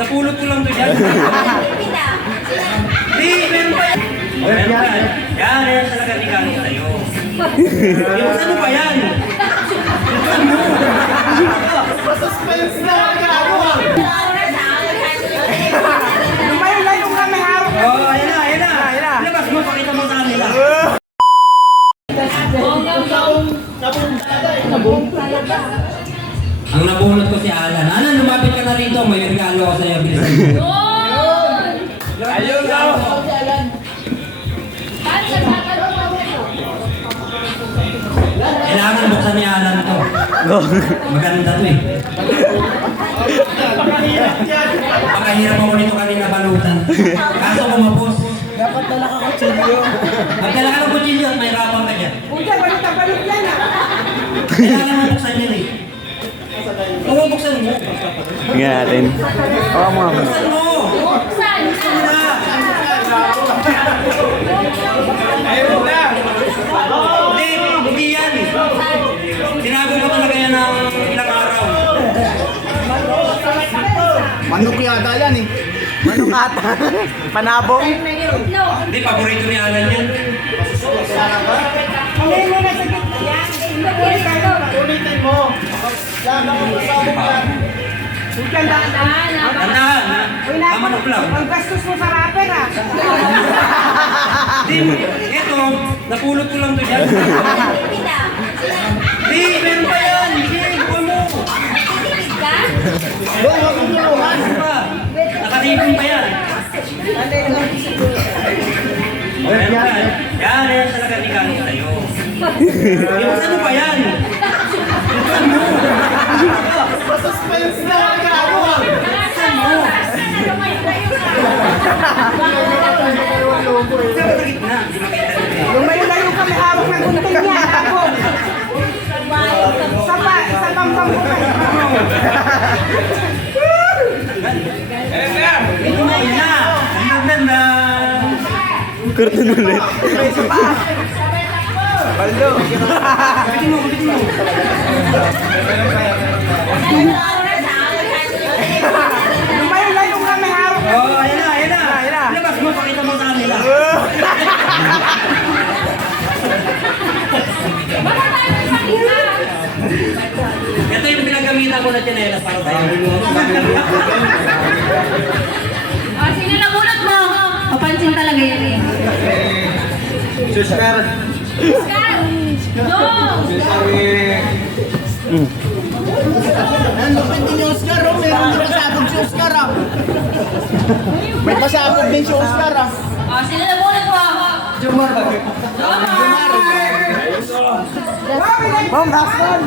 Napulot ko lang to dyan. Di, meron pa yan. Meron pa yan. Yan talaga ni Kami sa'yo. Iwasan mo pa yan. Iwasan mo. Suspense na ako. Lumayo lang yung kami hawak. Oo, ayan na, ayan na. Labas mo, pakita mo sa kanila. Ang nabunot ko si Alan. Alan, lumapit ka na rito. May regalo ako sa'yo. Bilisan mo. Ayun daw. Kailangan buksan ni Alan to. Maganda to eh. Pakahirap ako nito kanina balutan. Kaso kumapos. Dapat na nakakutsilyo. Magdala ka ng kutsilyo at may rapang ka dyan. Puta, balit yan ah. Kailangan mo buksan yun eh. Kung buksan mo. Tingnan natin. Oo mga boss. Buksan mo! Buksan mo na! Hindi yan. Tinago mo talaga yan ng ilang araw. Manok yata yan eh. Manong ata. Panabong. Hindi, paborito ni Alan yan. Kunin mo na sa gitna yan. Ulitin mo. Yan ako pasabog yan. Huwag daan. Tandaan ha? Kamanok lang. Ang gastos mo sa rapper ah. Hindi, ito, napulot ko lang to dyan. Hindi, meron pa yan. Hindi, ikuha mo. Doon, huwag mong tulungan. Ano pa? Nakatipon pa yan. Meron pa yan. Yan talaga ni Kami sa'yo. Iwasan mo pa yan. Iwasan mo. Suspense na ako. Iwasan mo. Sa gitna, hindi makita nila. Lumayo lang yung kami hawak ng gunting niya. Ako. Sa bambang ko kayo. Ito na, yan na. Ang ganda. Kurtan ulit. Baldo. Kulitin mo, kulitin mo. Lumayo lang yung kami hawak. Oo, ayan na, ayan na. Labas mo, pakita mo sa kanila. Ito yung pinagamitan ko na tsinelas para sa'yo. Sino nagulat mo? Papansin talaga yan eh. Suskar. Oscar! No! Ano pa din yung Oscar? Oh, meron din pasabog si Oscar ah. May pasabog din si Oscar ah. Sino nagulat mo? Jumar ba? Jomar! Ma'am, last one.